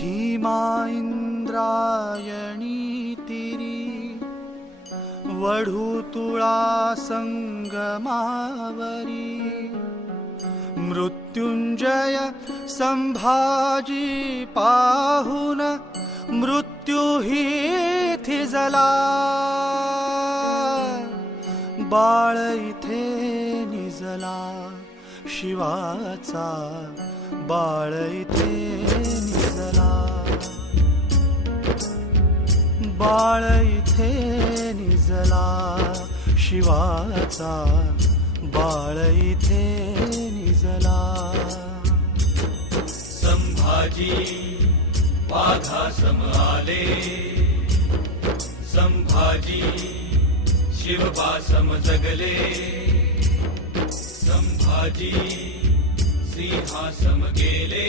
भीमा इंद्रायणी तिरी वढूतुळा संगमावरी मृत्युंजय संभाजी पाहुन मृत्यू ही थिजला बाळ इथे निजला शिवाचा बाळ इथे निजला बाळ इथे निजला शिवाचा बाळ इथे निजला संभाजी वाघासम आले संभाजी शिवबासम जगले संभाजी सिंहासम गेले